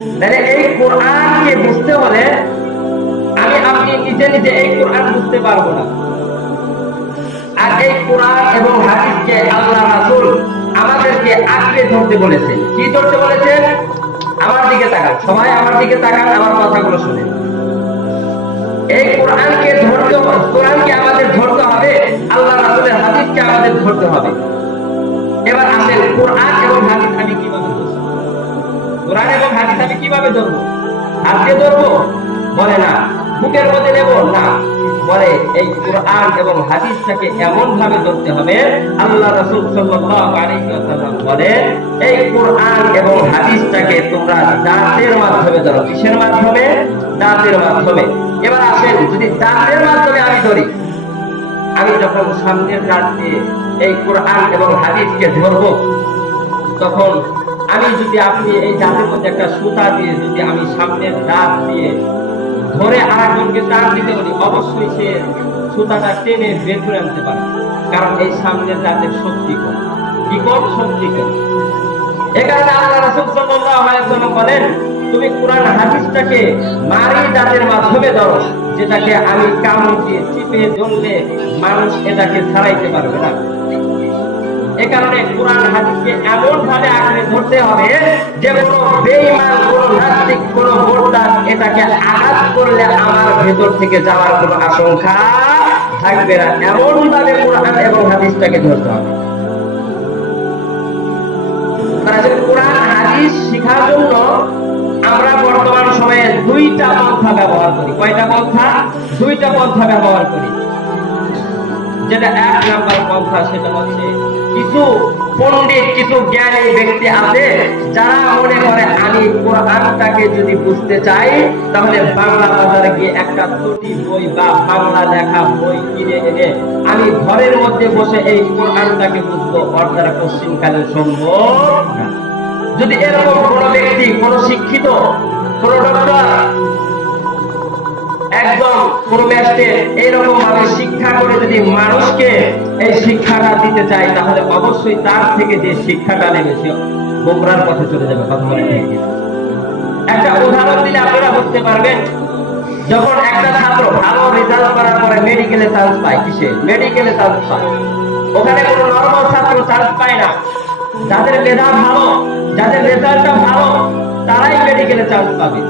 তাহলে এই কোরআনকে বুঝতে হলে আমি আপনি নিজে নিজে এই কোরআন বুঝতে পারব না। আর এই কোরআন এবং হাদিসকে আল্লাহ রাসূল আমাদেরকে আঁকড়ে ধরতে বলেছেন কি ধরতে বলেছেন আমার দিকে তাকান। সবাই আমার দিকে তাকান, আমার কথাগুলো শুনে। এই কোরআনকে ধরতে কোরআনকে আমাদের ধরতে হবে, আল্লাহ রাসূলের হাদিসকে আমাদের ধরতে হবে। এবার আসেন, কোরআন এবং হাদিস আমি কীভাবে কোরআন এবং হাদিস আমি কীভাবে ধরবো? হাত ধরবো? বলে না। বুকের মধ্যে নেব? না। বলে এই কোরআন এবং হাদিসটাকে এমন ভাবে ধরতে হবে, আল্লাহ রাসূল সাল্লাল্লাহু আলাইহি ওয়াসাল্লাম বলে, এই কোরআন এবং হাদিসটাকে তোমরা দাঁতের মাধ্যমে ধরো। কিসের মাধ্যমে? দাঁতের মাধ্যমে। এবার আসেন, যদি দাঁতের মাধ্যমে আমি ধরি, আমি যখন সামনের দাঁত দিয়ে এই কোরআন এবং হাদিসকে ধরবো, তখন আমি যদি আপনি এই দাঁতের মধ্যে একটা সুতা দিয়ে যদি আমি সামনের দাঁত দিয়ে ধরে আরেকজনকে টান দিতে বলি, অবশ্যই সে সুতাটা টেনে বের করে আনতে পারে। কারণ এই সামনের দাঁতের শক্তি কম। কি কম? শক্তি কম। আল্লাহ রাসূল সাল্লাল্লাহু আলাইহি বলেন, তুমি কোরআন হাদিসটাকে মারি দাঁতের মাধ্যমে ধরো, যেটাকে আমি কামড় দিয়ে চিপে ধরলে মানুষ এটাকে ছাড়াইতে পারবে না। এ কারণে কোরআন হাদিসকে এমন ভাবে আঁকড়ে ধরতে হবে যে কোনো বেঈমান, কোনো নাস্তিক, কোনো মোরতাদ এটাকে আঘাত করলে আমার ভেতর থেকে যাওয়ার কোনো আশঙ্কা থাকবে না। এমন ভাবে কোরআন এবং হাদিসটাকে ধরতে হবে। কোরআন, হাদিস শেখার জন্য আমরা বর্তমান সময়ে দুইটা পন্থা ব্যবহার করি। কয়টা পন্থা? দুইটা পন্থা ব্যবহার করি। যেটা এক নাম্বার পন্থা, সেটা হচ্ছে কিছু পণ্ডিত, কিছু জ্ঞানী ব্যক্তি আছে যারা মনে করে, আমি কোরআনটাকে যদি বুঝতে চাই, তাহলে বাংলা বাজারে গিয়ে একটা ত্রুটি বই বা বাংলা লেখা বই কিনে এনে আমি ঘরের মধ্যে বসে এই কোরআনটাকে বুঝব। দ্বারা পশ্চিমকালে সম্ভব যদি এরকম কোন ব্যক্তি, কোন শিক্ষিত, কোন ডক্টর একদম কোন ম্যাস্টে এইরকম ভাবে শিক্ষা করে যদি মানুষকে এই শিক্ষাটা দিতে চাই তাহলে অবশ্যই তার থেকে যে শিক্ষাটা নেবে, সে গোমরার পথে চলে যাবে, কথা বলে একটা উদাহরণ দিলে আপনারা বুঝতে পারবেন, যখন একটা ছাত্র ভালো রেজাল্ট করার পরে মেডিকেলে চান্স পায়, কিসে? মেডিকেলে চান্স পায়। ওখানে কোনো নর্মাল ছাত্র চান্স পায় না। যাদের মেধা ভালো, যাদের রেজাল্টটা ভালো, তারাই মেডিকেলে চান্স পাবে।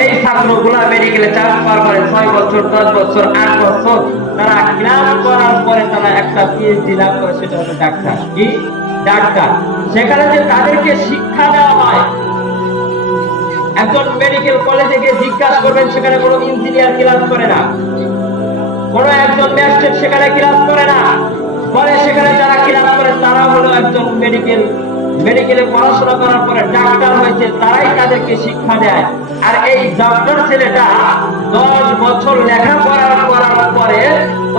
এই ছাত্রগুলা মেডিকেলে পাওয়ার পরে ছয় বছর, দশ বছর, আট বছর, তারা ক্লাস করার পরে তারা একটা পিএইচডি লাভ করে, সেটা হলো ডাক্তার। কি? ডাক্তার। সেখানে যে তাদেরকে শিক্ষা দেওয়া হয়, একজন মেডিকেল কলেজে গিয়ে জিজ্ঞাসা করবেন, সেখানে কোনো ইঞ্জিনিয়ার ক্লাস করে না। কোনো একজন ম্যাজিস্ট্রেট সেখানে ক্লাস করে না। পরে সেখানে যারা ক্লাস করে, তারা হলো একজন মেডিকেল মেডিকেলে পড়াশোনা করার পরে ডাক্তার হয়েছে, তারাই তাদেরকে শিক্ষা দেয়। আর এই ডক্টর ছেলেটা দশ বছর লেখাপড়া করার পরে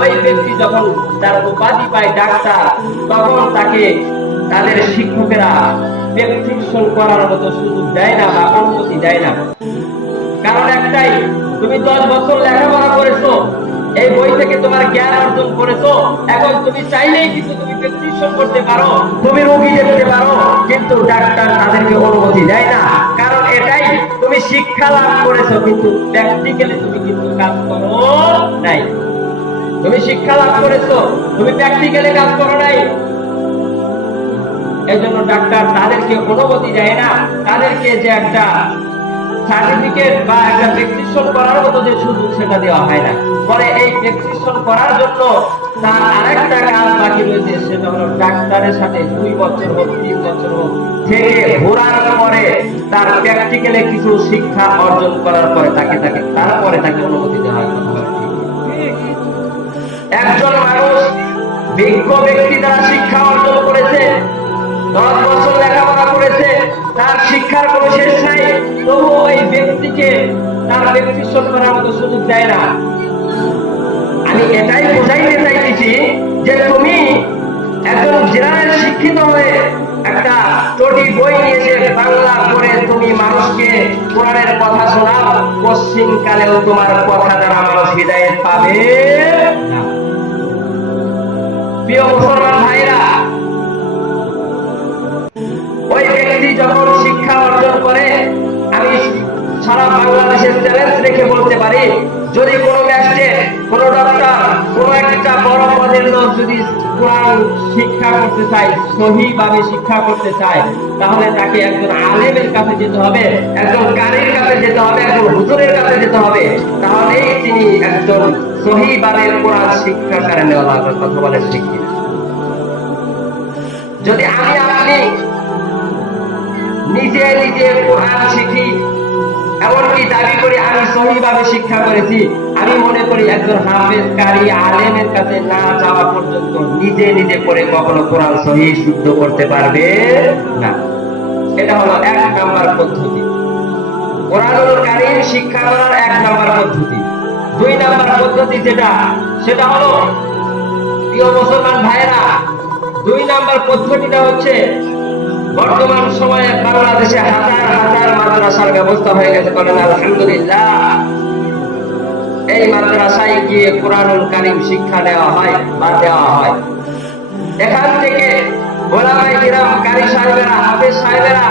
ওই ব্যক্তি যখন তার উপাধি পায় ডাক্তার, তখন তাকে তাদের শিক্ষকেরা প্রেসক্রিপশন করার মতো সুযোগ দেয় না বা অনুমতি দেয় না। কারণ একটাই, তুমি দশ বছর লেখাপড়া করেছ এই বই থেকে তোমার জ্ঞান অর্জন করেছ। এখন তুমি চাইলেই কিন্তু তুমি প্রেসক্রিপশন করতে পারো, তুমি রোগী দেখতে পারো, কিন্তু ডাক্তার তাদেরকে অনুমতি দেয় না। কারণ এটাই তুমি শিক্ষা লাভ করেছ, কিন্তু প্র্যাকটিক্যালি তুমি কিন্তু কাজ করো নাই। তুমি শিক্ষা লাভ করেছ, তুমি প্র্যাকটিক্যালি কাজ করো নাই। এই জন্য ডাক্তার তাদেরকে অনুমতি দেয় না। তাদেরকে যে একটা সার্টিফিকেট বা একটা করার মতো যে সুযোগ সেটা দেওয়া হয় না পরে এই করার জন্য তার আরেকটা কাজ বাকি রয়েছে, সেটা হলো ডাক্তারের সাথে দুই বছর হোক, তিন বছর হোক, থেকে ঘোরার পরে তার প্র্যাকটিক্যালে কিছু শিক্ষা অর্জন করার পরে তাকে তাকে, তারপরে তাকে অনুমতি দেওয়া হয়। একজন মানুষ বিজ্ঞ ব্যক্তি দ্বারা শিক্ষা অর্জন করেছে, দশ বছর লেখাপড়া শিক্ষার কোনো শেষ নাই তবু ওই ব্যক্তিকে তার ব্যক্তিত্ব করার মতো সুযোগ দেয় না। আমি এটাই বোঝাইতে চাইতেছি যে তুমি একজন জেনারেল শিক্ষিত হয়ে একটা চটি বই নিয়ে এসে বাংলা করে তুমি মানুষকে কোরআনের কথা শোনাও পশ্চিম কালেও তোমার কথা দ্বারা মানুষ হৃদায়ত পাবে প্রিয় মুসলমান ভাইরা ব্যক্তি যখন শিক্ষা অর্জন করে, আমি সারা বাংলাদেশের চ্যালেঞ্জ রেখে বলতে পারি, যদি কোনো ম্যাজিস্ট্রেট কোনো ডক্টর কোনো একটা বড় পদের লোক যদি কোরআন শিক্ষা করতে চায়, সহিভাবে শিক্ষা করতে চায়, তাহলে তাকে একজন আলেমের কাছে যেতে হবে, একজন কারির কাছে যেতে হবে, একজন হুজুরের কাছে যেতে হবে। তাহলেই তিনি একজন সহিভাবে কোরআন শিক্ষা করেন কথা বলে শিখি যদি আমি আপনি নিজে নিজে কোরআন শিখি, এমনকি দাবি করি আমি সহিভাবে শিক্ষা করেছি। আমি মনে করি একজন হাফেজ কারি আলেমের কাছে না যাওয়া পর্যন্ত নিজে নিজে করে কখনো কোরআন সহি শুদ্ধ করতে পারবে না। এটা হলো এক নাম্বার পদ্ধতি। কোরআনুল শিক্ষা করার এক নাম্বার পদ্ধতি। দুই নাম্বার পদ্ধতি যেটা, সেটা হলো, প্রিয় মুসলমান ভাইরা দুই নাম্বার পদ্ধতিটা হচ্ছে বর্তমান সময়ে বাংলাদেশে হাজার হাজার মাদ্রাসার ব্যবস্থা হয়ে গেছে বলেন, আলহামদুলিল্লাহ। এই মাদ্রাসায় গিয়ে কোরআনুল কারিম শিক্ষা দেওয়া হয় বা দেওয়া হয়। এখান থেকে ওলামাই কিরাম, কারি সাহেবেরা, হাফেজ সাহেবেরা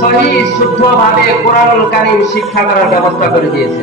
সহি শুদ্ধভাবে কোরআনুল কারিম শিক্ষা করার ব্যবস্থা করে দিয়েছে।